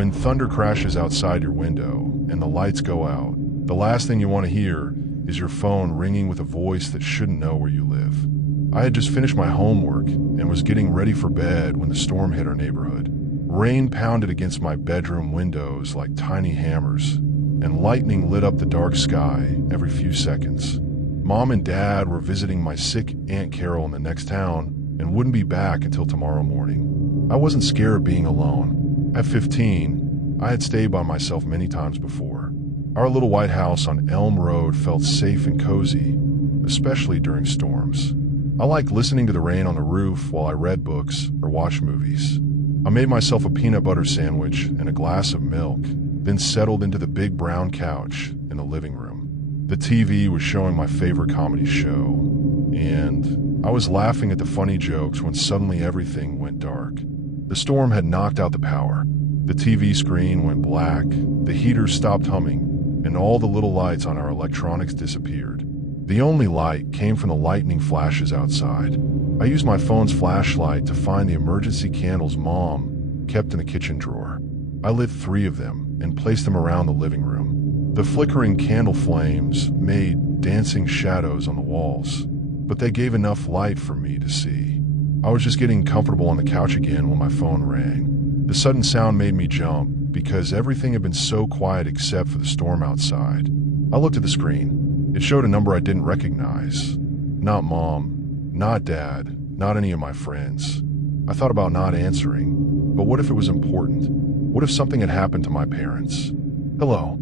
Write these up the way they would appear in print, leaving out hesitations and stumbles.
When thunder crashes outside your window and the lights go out, the last thing you want to hear is your phone ringing with a voice that shouldn't know where you live. I had just finished my homework and was getting ready for bed when the storm hit our neighborhood. Rain pounded against my bedroom windows like tiny hammers, and lightning lit up the dark sky every few seconds. Mom and Dad were visiting my sick Aunt Carol in the next town and wouldn't be back until tomorrow morning. I wasn't scared of being alone. At 15, I had stayed by myself many times before. Our little white house on Elm Road felt safe and cozy, especially during storms. I liked listening to the rain on the roof while I read books or watched movies. I made myself a peanut butter sandwich and a glass of milk, then settled into the big brown couch in the living room. The TV was showing my favorite comedy show, and I was laughing at the funny jokes when suddenly everything went dark. The storm had knocked out the power. The TV screen went black, the heater stopped humming, and all the little lights on our electronics disappeared. The only light came from the lightning flashes outside. I used my phone's flashlight to find the emergency candles Mom kept in the kitchen drawer. I lit 3 of them and placed them around the living room. The flickering candle flames made dancing shadows on the walls, but they gave enough light for me to see. I was just getting comfortable on the couch again when my phone rang. The sudden sound made me jump because everything had been so quiet except for the storm outside. I looked at the screen. It showed a number I didn't recognize. Not Mom, not Dad, not any of my friends. I thought about not answering, but what if it was important? What if something had happened to my parents? "Hello,"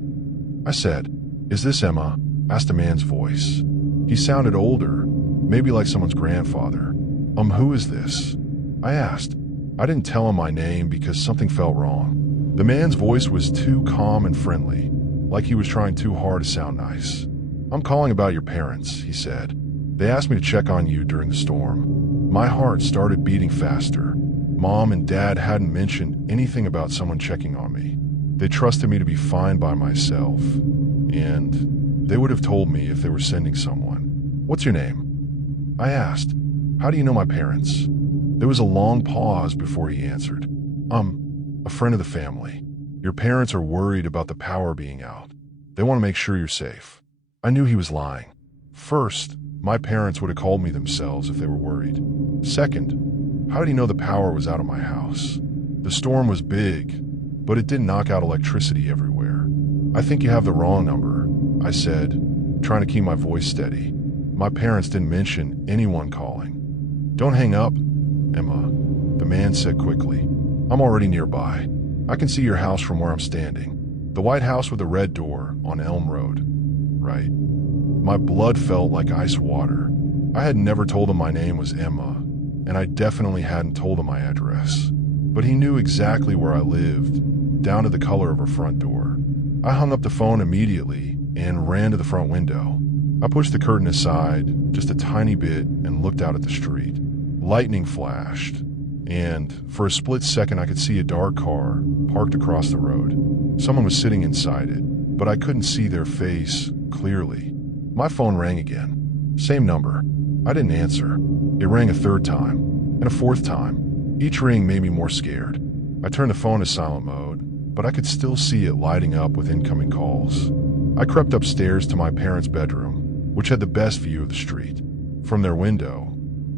I said. "Is this Emma?" asked a man's voice. He sounded older, maybe like someone's grandfather. Who is this?" I asked. I didn't tell him my name because something felt wrong. The man's voice was too calm and friendly, like he was trying too hard to sound nice. "I'm calling about your parents," he said. "They asked me to check on you during the storm." My heart started beating faster. Mom and Dad hadn't mentioned anything about someone checking on me. They trusted me to be fine by myself, and they would have told me if they were sending someone. "What's your name?" I asked. "How do you know my parents?" There was a long pause before he answered. A friend of the family. Your parents are worried about the power being out. They want to make sure you're safe." I knew he was lying. First, my parents would have called me themselves if they were worried. Second, how did he know the power was out of my house? The storm was big, but it didn't knock out electricity everywhere. "I think you have the wrong number," I said, trying to keep my voice steady. My parents didn't mention anyone calling. "Don't hang up, Emma," the man said quickly. "I'm already nearby. I can see your house from where I'm standing. The white house with the red door on Elm Road, right?" My blood felt like ice water. I had never told him my name was Emma, and I definitely hadn't told him my address. But he knew exactly where I lived, down to the color of her front door. I hung up the phone immediately and ran to the front window. I pushed the curtain aside just a tiny bit and looked out at the street. Lightning flashed, and for a split second I could see a dark car parked across the road. Someone was sitting inside it, but I couldn't see their face clearly. My phone rang again. Same number. I didn't answer. It rang a 3rd time, and a 4th time. Each ring made me more scared. I turned the phone to silent mode, but I could still see it lighting up with incoming calls. I crept upstairs to my parents' bedroom, which had the best view of the street. From their window,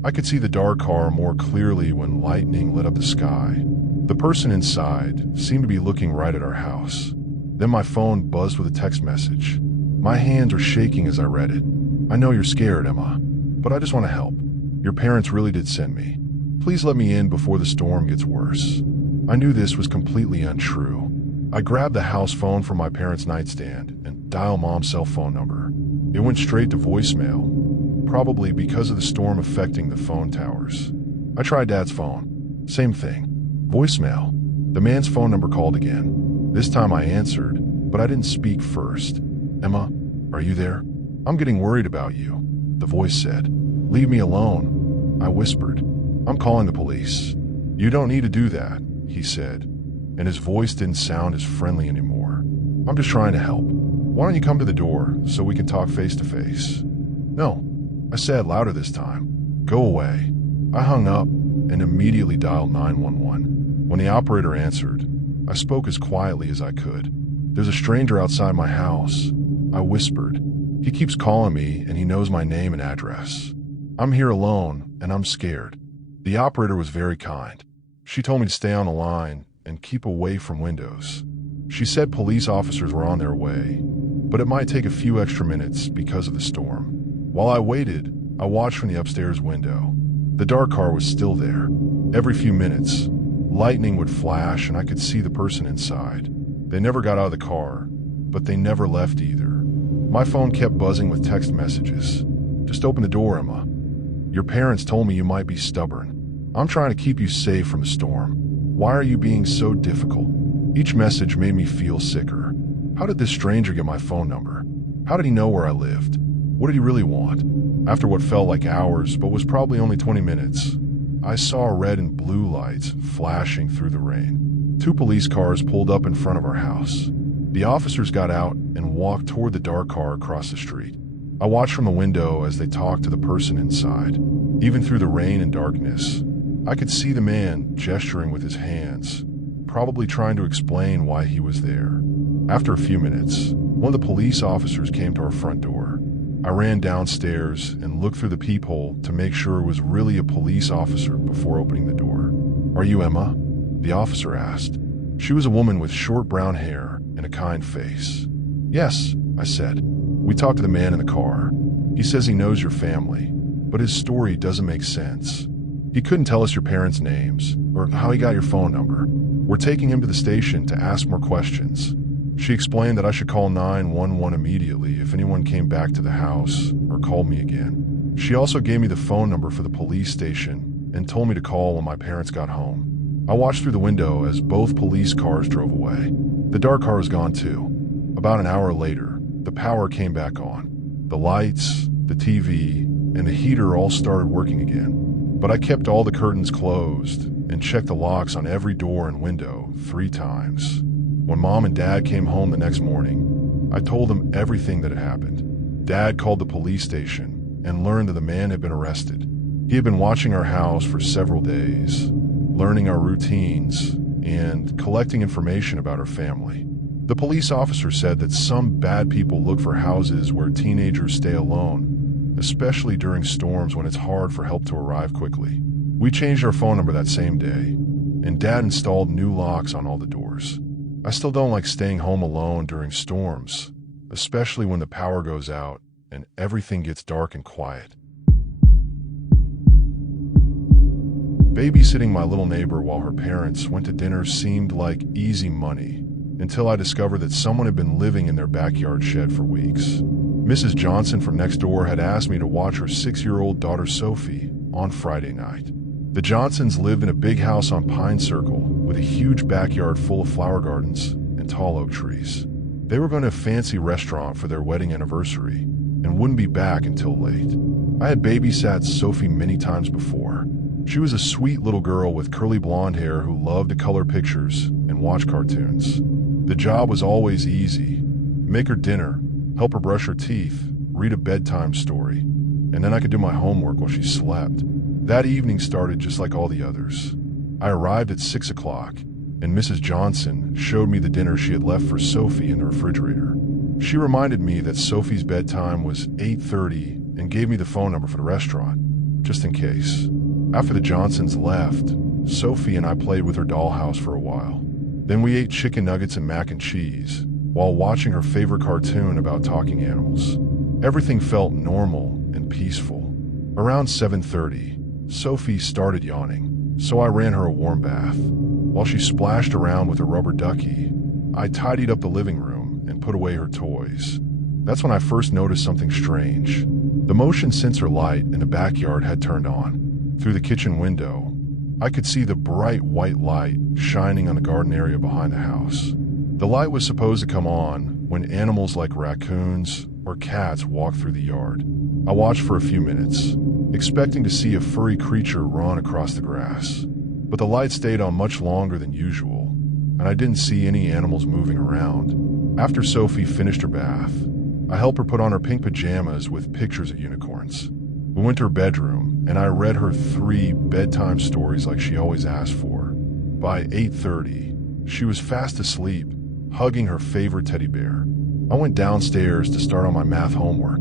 I could see the dark car more clearly when lightning lit up the sky. The person inside seemed to be looking right at our house. Then my phone buzzed with a text message. My hands were shaking as I read it. "I know you're scared, Emma, but I just want to help. Your parents really did send me. Please let me in before the storm gets worse." I knew this was completely untrue. I grabbed the house phone from my parents' nightstand and dialed Mom's cell phone number. It went straight to voicemail, probably because of the storm affecting the phone towers. I tried Dad's phone. Same thing. Voicemail. The man's phone number called again. This time I answered, but I didn't speak first. "Emma, are you there? I'm getting worried about you," the voice said. "Leave me alone," I whispered. "I'm calling the police." "You don't need to do that," he said, and his voice didn't sound as friendly anymore. "I'm just trying to help. Why don't you come to the door so we can talk face to face?" "No," I said louder this time. "Go away." I hung up and immediately dialed 911. When the operator answered, I spoke as quietly as I could. "There's a stranger outside my house," I whispered. "He keeps calling me and he knows my name and address. I'm here alone and I'm scared." The operator was very kind. She told me to stay on the line and keep away from windows. She said police officers were on their way, but it might take a few extra minutes because of the storm. While I waited, I watched from the upstairs window. The dark car was still there. Every few minutes, lightning would flash and I could see the person inside. They never got out of the car, but they never left either. My phone kept buzzing with text messages. "Just open the door, Emma. Your parents told me you might be stubborn. I'm trying to keep you safe from the storm. Why are you being so difficult?" Each message made me feel sicker. How did this stranger get my phone number? How did he know where I lived? What did he really want? After what felt like hours, but was probably only 20 minutes, I saw red and blue lights flashing through the rain. 2 police cars pulled up in front of our house. The officers got out and walked toward the dark car across the street. I watched from the window as they talked to the person inside. Even through the rain and darkness, I could see the man gesturing with his hands, probably trying to explain why he was there. After a few minutes, one of the police officers came to our front door. I ran downstairs and looked through the peephole to make sure it was really a police officer before opening the door. "Are you Emma?" the officer asked. She was a woman with short brown hair and a kind face. "Yes," I said. "We talked to the man in the car. He says he knows your family, but his story doesn't make sense. He couldn't tell us your parents' names or how he got your phone number. We're taking him to the station to ask more questions." She explained that I should call 911 immediately if anyone came back to the house or called me again. She also gave me the phone number for the police station and told me to call when my parents got home. I watched through the window as both police cars drove away. The dark car was gone too. About an hour later, the power came back on. The lights, the TV, and the heater all started working again. But I kept all the curtains closed and checked the locks on every door and window 3 times. When Mom and Dad came home the next morning, I told them everything that had happened. Dad called the police station and learned that the man had been arrested. He had been watching our house for several days, learning our routines and collecting information about our family. The police officer said that some bad people look for houses where teenagers stay alone, especially during storms when it's hard for help to arrive quickly. We changed our phone number that same day, and Dad installed new locks on all the doors. I still don't like staying home alone during storms, especially when the power goes out and everything gets dark and quiet. Babysitting my little neighbor while her parents went to dinner seemed like easy money, until I discovered that someone had been living in their backyard shed for weeks. Mrs. Johnson from next door had asked me to watch her 6-year-old daughter Sophie on Friday night. The Johnsons lived in a big house on Pine Circle with a huge backyard full of flower gardens and tall oak trees. They were going to a fancy restaurant for their wedding anniversary and wouldn't be back until late. I had babysat Sophie many times before. She was a sweet little girl with curly blonde hair who loved to color pictures and watch cartoons. The job was always easy. Make her dinner, help her brush her teeth, read a bedtime story, and then I could do my homework while she slept. That evening started just like all the others. I arrived at 6 o'clock, and Mrs. Johnson showed me the dinner she had left for Sophie in the refrigerator. She reminded me that Sophie's bedtime was 8:30 and gave me the phone number for the restaurant, just in case. After the Johnsons left, Sophie and I played with her dollhouse for a while. Then we ate chicken nuggets and mac and cheese while watching her favorite cartoon about talking animals. Everything felt normal and peaceful. Around 7:30, Sophie started yawning, so I ran her a warm bath. While she splashed around with a rubber ducky, I tidied up the living room and put away her toys. That's when I first noticed something strange. The motion sensor light in the backyard had turned on. Through the kitchen window, I could see the bright white light shining on the garden area behind the house. The light was supposed to come on when animals like raccoons or cats walked through the yard. I watched for a few minutes, expecting to see a furry creature run across the grass. But the light stayed on much longer than usual, and I didn't see any animals moving around. After Sophie finished her bath, I helped her put on her pink pajamas with pictures of unicorns. We went to her bedroom, and I read her 3 bedtime stories like she always asked for. By 8:30, She was fast asleep, hugging her favorite teddy bear. I went downstairs to start on my math homework.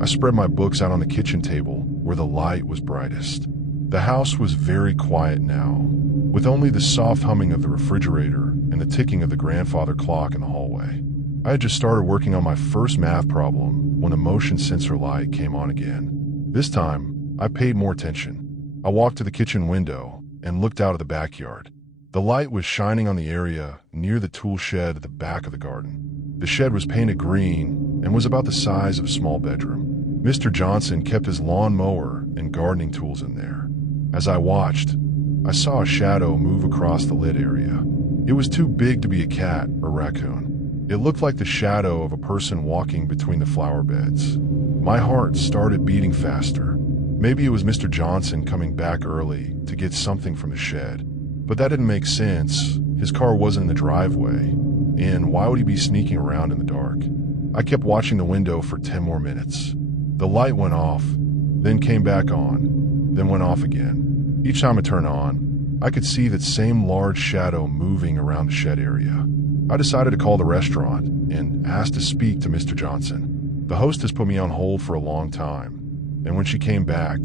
I spread my books out on the kitchen table where the light was brightest. The house was very quiet now, with only the soft humming of the refrigerator and the ticking of the grandfather clock in the hallway. I had just started working on my first math problem when the motion sensor light came on again. This time, I paid more attention. I walked to the kitchen window and looked out at the backyard. The light was shining on the area near the tool shed at the back of the garden. The shed was painted green and was about the size of a small bedroom. Mr. Johnson kept his lawn mower and gardening tools in there. As I watched, I saw a shadow move across the lit area. It was too big to be a cat or raccoon. It looked like the shadow of a person walking between the flower beds. My heart started beating faster. Maybe it was Mr. Johnson coming back early to get something from the shed. But that didn't make sense. His car wasn't in the driveway, and why would he be sneaking around in the dark? I kept watching the window for 10 more minutes. The light went off, then came back on, then went off again. Each time it turned on, I could see that same large shadow moving around the shed area. I decided to call the restaurant and asked to speak to Mr. Johnson. The hostess put me on hold for a long time, and when she came back,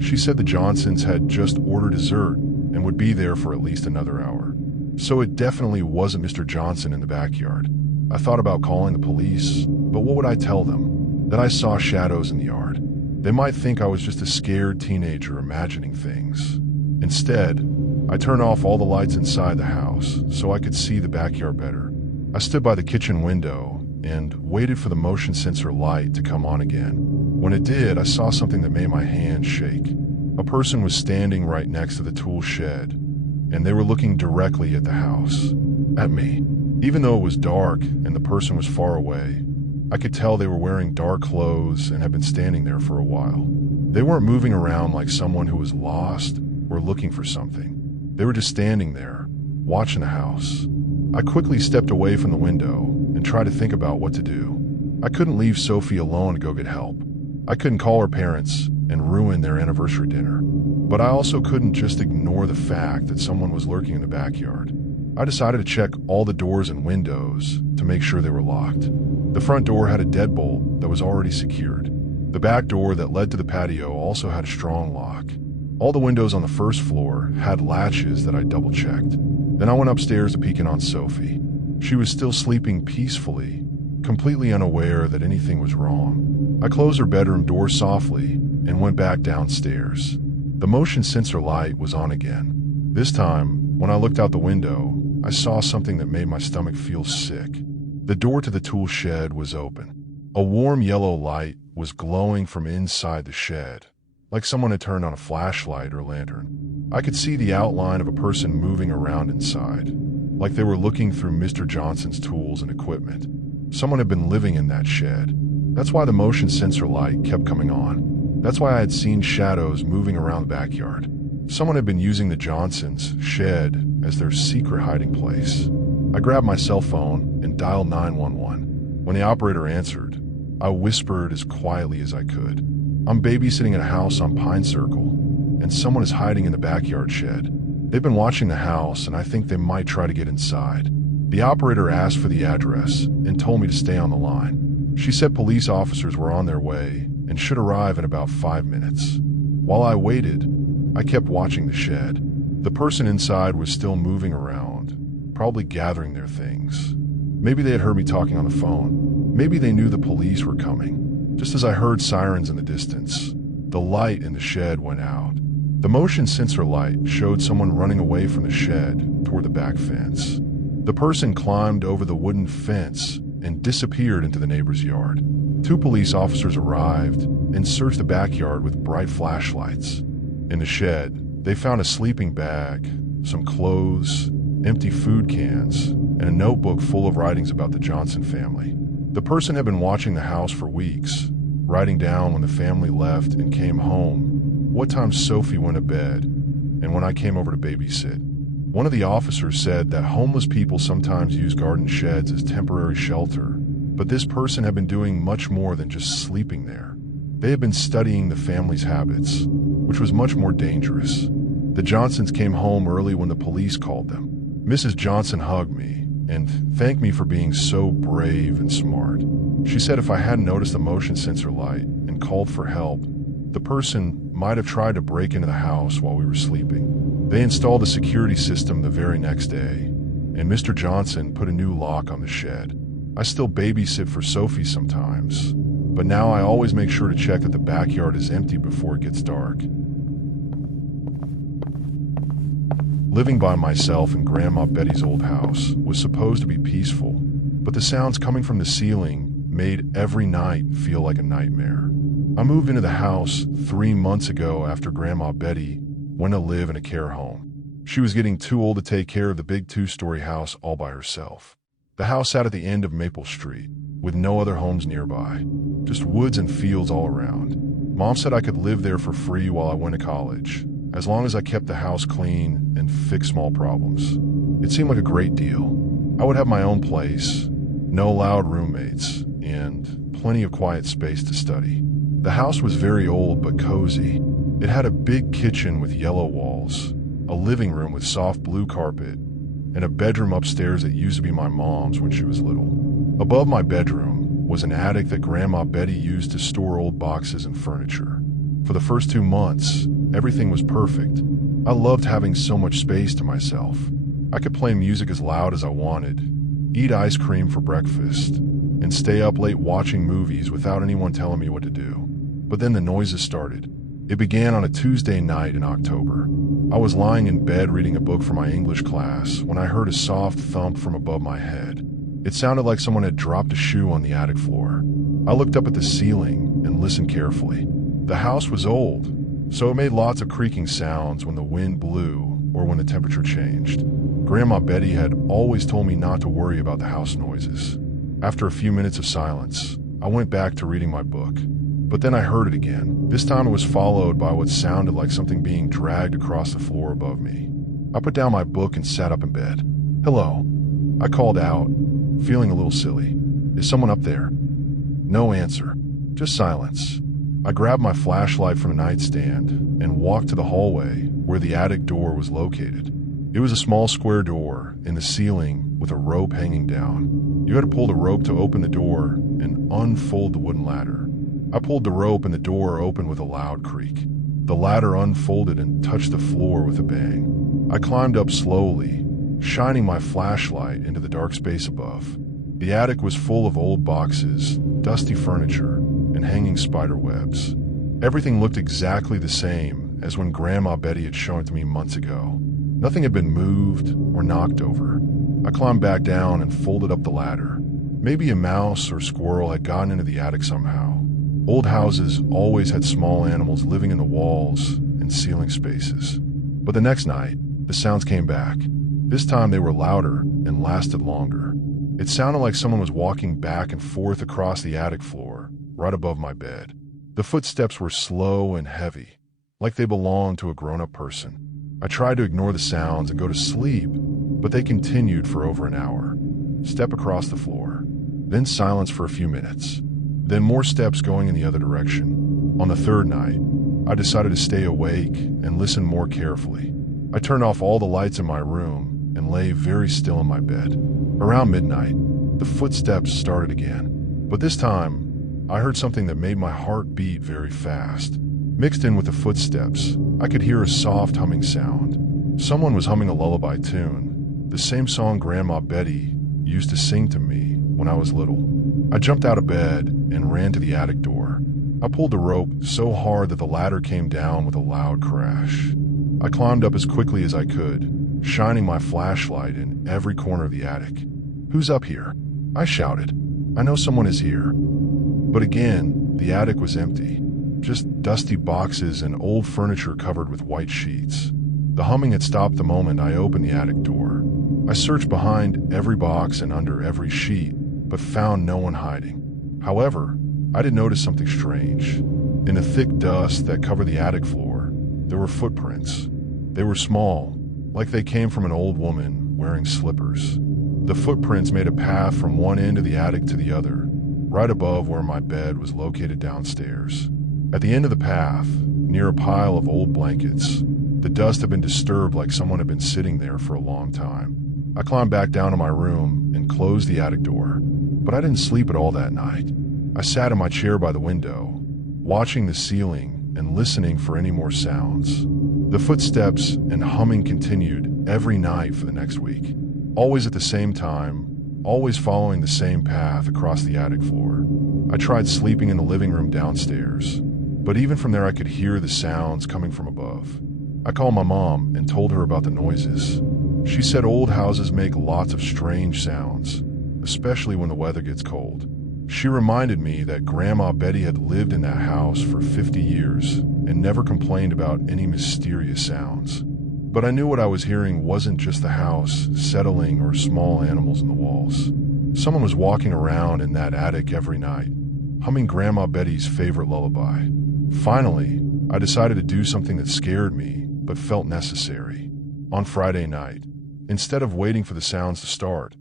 she said the Johnsons had just ordered dessert and would be there for at least another hour. So it definitely wasn't Mr. Johnson in the backyard. I thought about calling the police, but what would I tell them? That I saw shadows in the yard. They might think I was just a scared teenager imagining things. Instead, I turned off all the lights inside the house so I could see the backyard better. I stood by the kitchen window and waited for the motion sensor light to come on again. When it did, I saw something that made my hands shake. A person was standing right next to the tool shed, and they were looking directly at the house, at me. Even though it was dark and the person was far away, I could tell they were wearing dark clothes and had been standing there for a while. They weren't moving around like someone who was lost or looking for something. They were just standing there, watching the house. I quickly stepped away from the window and tried to think about what to do. I couldn't leave Sophie alone to go get help. I couldn't call her parents and ruin their anniversary dinner. But I also couldn't just ignore the fact that someone was lurking in the backyard. I decided to check all the doors and windows to make sure they were locked. The front door had a deadbolt that was already secured. The back door that led to the patio also had a strong lock. All the windows on the first floor had latches that I double-checked. Then I went upstairs to peek in on Sophie. She was still sleeping peacefully, completely unaware that anything was wrong. I closed her bedroom door softly and went back downstairs. The motion sensor light was on again. This time, when I looked out the window, I saw something that made my stomach feel sick. The door to the tool shed was open. A warm yellow light was glowing from inside the shed, like someone had turned on a flashlight or lantern. I could see the outline of a person moving around inside, like they were looking through Mr. Johnson's tools and equipment. Someone had been living in that shed. That's why the motion sensor light kept coming on. That's why I had seen shadows moving around the backyard. Someone had been using the Johnsons' shed as their secret hiding place. I grabbed my cell phone and dialed 911. When the operator answered, I whispered as quietly as I could, "I'm babysitting at a house on Pine Circle, and someone is hiding in the backyard shed. They've been watching the house, and I think they might try to get inside." The operator asked for the address and told me to stay on the line. She said police officers were on their way and should arrive in about 5 minutes. While I waited, I kept watching the shed. The person inside was still moving around, probably gathering their things. Maybe they had heard me talking on the phone. Maybe they knew the police were coming. Just as I heard sirens in the distance, the light in the shed went out. The motion sensor light showed someone running away from the shed toward the back fence. The person climbed over the wooden fence and disappeared into the neighbor's yard. 2 police officers arrived and searched the backyard with bright flashlights. In the shed, they found a sleeping bag, some clothes, empty food cans, and a notebook full of writings about the Johnson family. The person had been watching the house for weeks, writing down when the family left and came home, what time Sophie went to bed, and when I came over to babysit. One of the officers said that homeless people sometimes use garden sheds as temporary shelter, but this person had been doing much more than just sleeping there. They had been studying the family's habits, which was much more dangerous. The Johnsons came home early when the police called them. Mrs. Johnson hugged me and thanked me for being so brave and smart. She said if I hadn't noticed the motion sensor light and called for help, the person might have tried to break into the house while we were sleeping. They installed a security system the very next day, and Mr. Johnson put a new lock on the shed. I still babysit for Sophie sometimes, but now I always make sure to check that the backyard is empty before it gets dark. Living by myself in Grandma Betty's old house was supposed to be peaceful, but the sounds coming from the ceiling made every night feel like a nightmare. I moved into the house 3 months ago after Grandma Betty went to live in a care home. She was getting too old to take care of the big 2-story house all by herself. The house sat at the end of Maple Street, with no other homes nearby, just woods and fields all around. Mom said I could live there for free while I went to college, as long as I kept the house clean and fixed small problems. It seemed like a great deal. I would have my own place, no loud roommates, and plenty of quiet space to study. The house was very old but cozy. It had a big kitchen with yellow walls, a living room with soft blue carpet, and a bedroom upstairs that used to be my mom's when she was little. Above my bedroom was an attic that Grandma Betty used to store old boxes and furniture. For the first 2 months, everything was perfect. I loved having so much space to myself. I could play music as loud as I wanted, eat ice cream for breakfast, and stay up late watching movies without anyone telling me what to do. But then the noises started. It began on a Tuesday night in October. I was lying in bed reading a book for my English class when I heard a soft thump from above my head. It sounded like someone had dropped a shoe on the attic floor. I looked up at the ceiling and listened carefully. The house was old, so it made lots of creaking sounds when the wind blew or when the temperature changed. Grandma Betty had always told me not to worry about the house noises. After a few minutes of silence, I went back to reading my book. But then I heard it again. This time it was followed by what sounded like something being dragged across the floor above me. I put down my book and sat up in bed. "Hello," I called out, feeling a little silly. "Is someone up there?" No answer, just silence. I grabbed my flashlight from the nightstand and walked to the hallway where the attic door was located. It was a small square door in the ceiling with a rope hanging down. You had to pull the rope to open the door and unfold the wooden ladder. I pulled the rope and the door opened with a loud creak. The ladder unfolded and touched the floor with a bang. I climbed up slowly, shining my flashlight into the dark space above. The attic was full of old boxes, dusty furniture, and hanging spider webs. Everything looked exactly the same as when Grandma Betty had shown it to me months ago. Nothing had been moved or knocked over. I climbed back down and folded up the ladder. Maybe a mouse or squirrel had gotten into the attic somehow. Old houses always had small animals living in the walls and ceiling spaces. But the next night, the sounds came back. This time they were louder and lasted longer. It sounded like someone was walking back and forth across the attic floor, right above my bed. The footsteps were slow and heavy, like they belonged to a grown-up person. I tried to ignore the sounds and go to sleep, but they continued for over an hour. Step across the floor, then silence for a few minutes, then more steps going in the other direction. On the third night, I decided to stay awake and listen more carefully. I turned off all the lights in my room and lay very still in my bed. Around midnight, the footsteps started again, but this time, I heard something that made my heart beat very fast. Mixed in with the footsteps, I could hear a soft humming sound. Someone was humming a lullaby tune, the same song Grandma Betty used to sing to me when I was little. I jumped out of bed and ran to the attic door. I pulled the rope so hard that the ladder came down with a loud crash. I climbed up as quickly as I could, shining my flashlight in every corner of the attic. "Who's up here?" I shouted. "I know someone is here." But again, the attic was empty. Just dusty boxes and old furniture covered with white sheets. The humming had stopped the moment I opened the attic door. I searched behind every box and under every sheet, but found no one hiding. However, I did notice something strange. In the thick dust that covered the attic floor, there were footprints. They were small, like they came from an old woman wearing slippers. The footprints made a path from one end of the attic to the other, right above where my bed was located downstairs. At the end of the path, near a pile of old blankets, the dust had been disturbed like someone had been sitting there for a long time. I climbed back down to my room and closed the attic door, but I didn't sleep at all that night. I sat in my chair by the window, watching the ceiling and listening for any more sounds. The footsteps and humming continued every night for the next week, always at the same time, always following the same path across the attic floor. I tried sleeping in the living room downstairs, but even from there I could hear the sounds coming from above. I called my mom and told her about the noises. She said old houses make lots of strange sounds, especially when the weather gets cold. She reminded me that Grandma Betty had lived in that house for 50 years and never complained about any mysterious sounds. But I knew what I was hearing wasn't just the house settling or small animals in the walls. Someone was walking around in that attic every night, humming Grandma Betty's favorite lullaby. Finally, I decided to do something that scared me but felt necessary. On Friday night, instead of waiting for the sounds to start,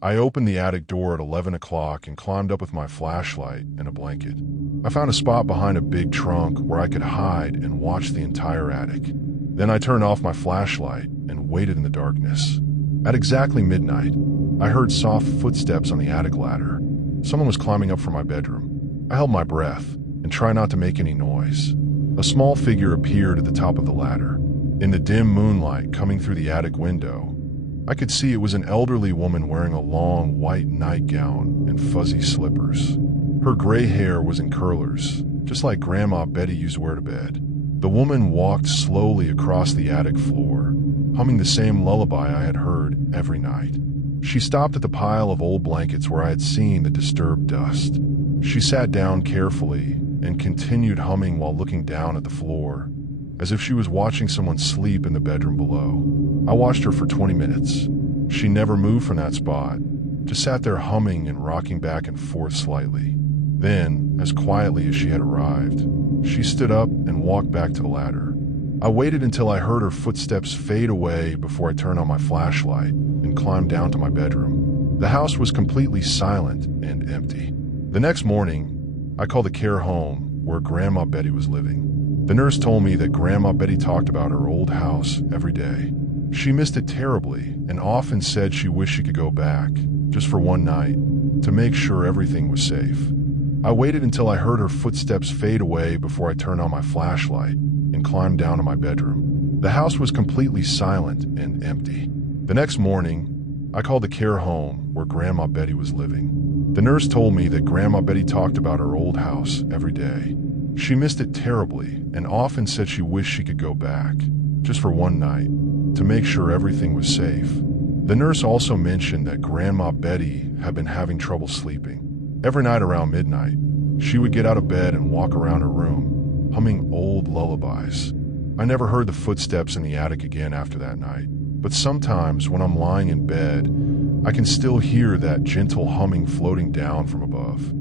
I opened the attic door at 11 o'clock and climbed up with my flashlight and a blanket. I found a spot behind a big trunk where I could hide and watch the entire attic. Then I turned off my flashlight and waited in the darkness. At exactly midnight, I heard soft footsteps on the attic ladder. Someone was climbing up from my bedroom. I held my breath and tried not to make any noise. A small figure appeared at the top of the ladder. In the dim moonlight coming through the attic window, I could see it was an elderly woman wearing a long white nightgown and fuzzy slippers. Her gray hair was in curlers, just like Grandma Betty used to wear to bed. The woman walked slowly across the attic floor, humming the same lullaby I had heard every night. She stopped at the pile of old blankets where I had seen the disturbed dust. She sat down carefully and continued humming while looking down at the floor, as if she was watching someone sleep in the bedroom below. I watched her for 20 minutes. She never moved from that spot, just sat there humming and rocking back and forth slightly. Then, as quietly as she had arrived, she stood up and walked back to the ladder. I waited until I heard her footsteps fade away before I turned on my flashlight and climbed down to my bedroom. The house was completely silent and empty. The next morning, I called the care home where Grandma Betty was living. The nurse told me that Grandma Betty talked about her old house every day. She missed it terribly and often said she wished she could go back, just for one night, to make sure everything was safe. I waited until I heard her footsteps fade away before I turned on my flashlight and climbed down to my bedroom. The house was completely silent and empty. The next morning, I called the care home where Grandma Betty was living. The nurse told me that Grandma Betty talked about her old house every day. She missed it terribly and often said she wished she could go back, just for one night, to make sure everything was safe. The nurse also mentioned that Grandma Betty had been having trouble sleeping. Every night around midnight, she would get out of bed and walk around her room, humming old lullabies. I never heard the footsteps in the attic again after that night, but sometimes when I'm lying in bed, I can still hear that gentle humming floating down from above.